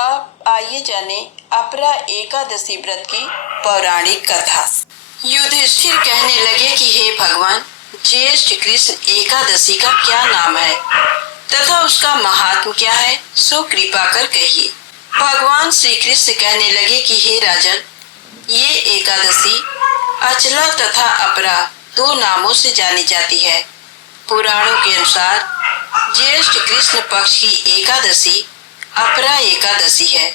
अब आइए जाने अपरा एकादशी व्रत की पौराणिक कथा। युधिष्ठिर कहने लगे कि हे भगवान, ज्येष्ठ कृष्ण एकादशी का क्या नाम है तथा उसका महात्म क्या है, सो कृपा कर कहिए। भगवान श्री कृष्ण कहने लगे कि हे राजन, ये एकादशी अचला तथा अपरा दो नामों से जानी जाती है। पुराणों के अनुसार ज्येष्ठ कृष्ण पक्ष की एकादशी अपरा एकादशी है,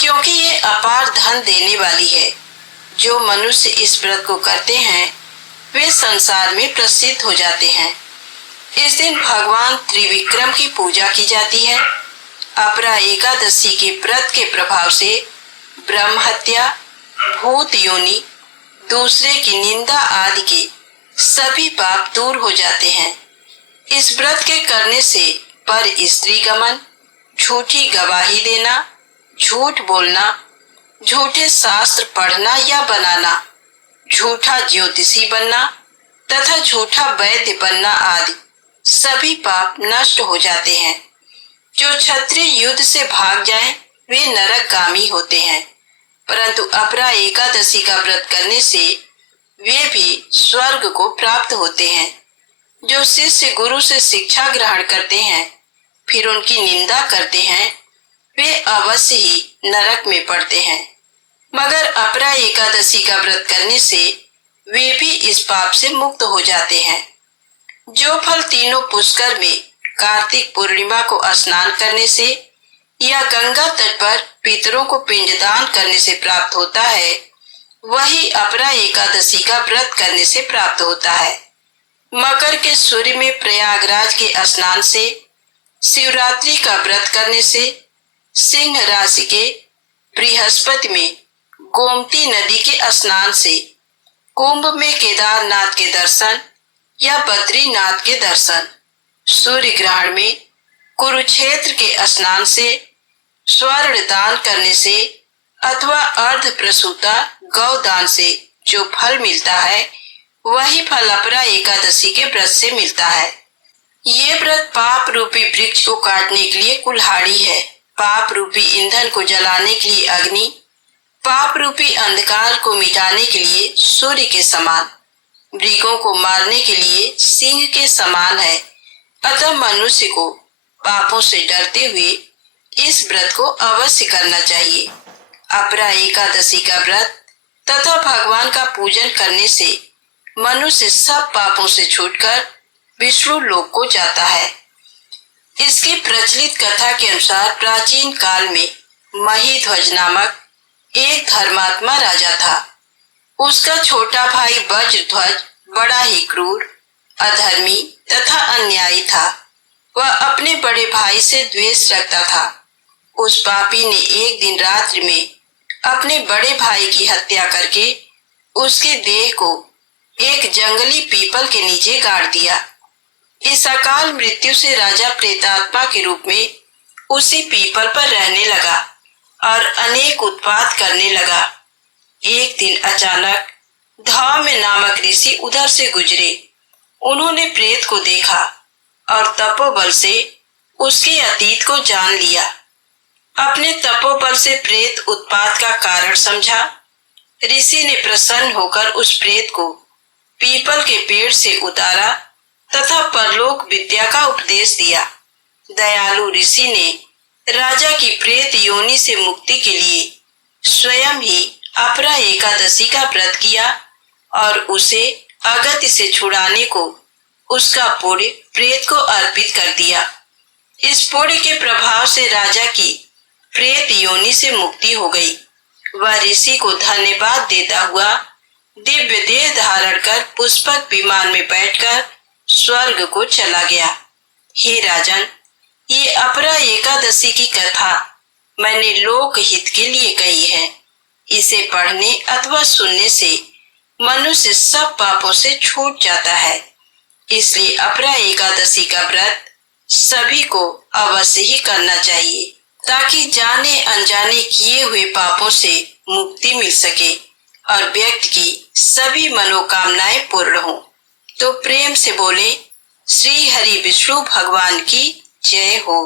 क्योंकि ये अपार धन देने वाली है। जो मनुष्य इस व्रत को करते हैं वे संसार में प्रसिद्ध हो जाते हैं। इस दिन भगवान त्रिविक्रम की पूजा की जाती है। अपरा एकादशी के व्रत के प्रभाव से ब्रह्म हत्या, भूत योनि, दूसरे की निंदा आदि के सभी पाप दूर हो जाते हैं। इस व्रत के करने से पर स्त्री गमन, झूठी गवाही देना, झूठ बोलना, झूठे शास्त्र पढ़ना या बनाना, झूठा ज्योतिषी बनना तथा झूठा वैद्य बनना आदि सभी पाप नष्ट हो जाते हैं। जो क्षत्रिय युद्ध से भाग जाएं, वे नरकगामी होते हैं, परंतु अपरा एकादशी का व्रत करने से वे भी स्वर्ग को प्राप्त होते हैं। जो शिष्य गुरु से शिक्षा ग्रहण करते हैं फिर उनकी निंदा करते हैं, वे अवश्य ही नरक में पड़ते हैं। मगर अपरा एकादशी का व्रत करने से वे भी इस पाप से मुक्त हो जाते हैं। जो फल तीनों पुष्कर में कार्तिक पूर्णिमा को स्नान करने से या गंगा तट पर पितरों को पिंडदान करने से प्राप्त होता है, वही अपरा एकादशी का व्रत करने से प्राप्त होता है। मकर के सूर्य में प्रयागराज के स्नान से, शिवरात्रि का व्रत करने से, सिंह राशि के बृहस्पति में गोमती नदी के स्नान से, कुंभ में केदारनाथ के दर्शन या बद्रीनाथ के दर्शन, सूर्य ग्रहण में कुरुक्षेत्र के स्नान से, स्वर्ण दान करने से अथवा अर्ध प्रसूता गौ दान से जो फल मिलता है, वही फल अपरा एकादशी के व्रत से मिलता है। ये व्रत पाप रूपी वृक्ष को काटने के लिए कुल्हाड़ी है, पाप रूपी ईंधन को जलाने के लिए अग्नि, पाप रूपी अंधकार को मिटाने के लिए सूर्य के समान, मृगों को मारने के लिए सिंह के समान है। अतः मनुष्य को पापों से डरते हुए इस व्रत को अवश्य करना चाहिए। अपरा एकादशी का व्रत तथा भगवान का पूजन करने से मनुष्य सब पापों से छूटकर विष्णु लोक को जाता है। इसकी प्रचलित कथा के अनुसार प्राचीन काल में महीध्वज नामक एक धर्मात्मा राजा था। उसका छोटा भाई वज्रध्वज बड़ा ही क्रूर, अधर्मी तथा अन्यायी था। वह अपने बड़े भाई से द्वेष रखता था। उस पापी ने एक दिन रात्रि में अपने बड़े भाई की हत्या करके उसके देह को एक जंगली पीपल के नीचे गाड़ दिया। इस अकाल मृत्यु से राजा प्रेतात्मा के रूप में उसी पीपल पर रहने लगा और अनेक उत्पात करने लगा। एक दिन अचानक धौम्य नामक ऋषि उधर से गुजरे। उन्होंने प्रेत को देखा और तपोबल से उसके अतीत को जान लिया। अपने तपोबल से प्रेत उत्पात का कारण समझा। ऋषि ने प्रसन्न होकर उस प्रेत को पीपल के पेड़ से उतारा तथा परलोक विद्या का उपदेश दिया। दयालु ऋषि ने राजा की प्रेत योनि से मुक्ति के लिए स्वयं ही अपरा एकादशी का व्रत किया और उसे अगति से छुड़ाने को उसका पुण्य प्रेत को अर्पित कर दिया। इस पुण्य के प्रभाव से राजा की प्रेत योनि से मुक्ति हो गई। वह ऋषि को धन्यवाद देता हुआ दिव्य देह धारण कर पुष्पक विमान में बैठकर स्वर्ग को चला गया। हे राजन, ये अपरा एकादशी की कथा मैंने लोक हित के लिए कही है। इसे पढ़ने अथवा सुनने से मनुष्य सब पापों से छूट जाता है। इसलिए अपरा एकादशी का व्रत सभी को अवश्य ही करना चाहिए, ताकि जाने अनजाने किए हुए पापों से मुक्ति मिल सके और व्यक्ति की सभी मनोकामनाएं पूर्ण हो। तो प्रेम से बोले, श्री हरि विष्णु भगवान की जय हो।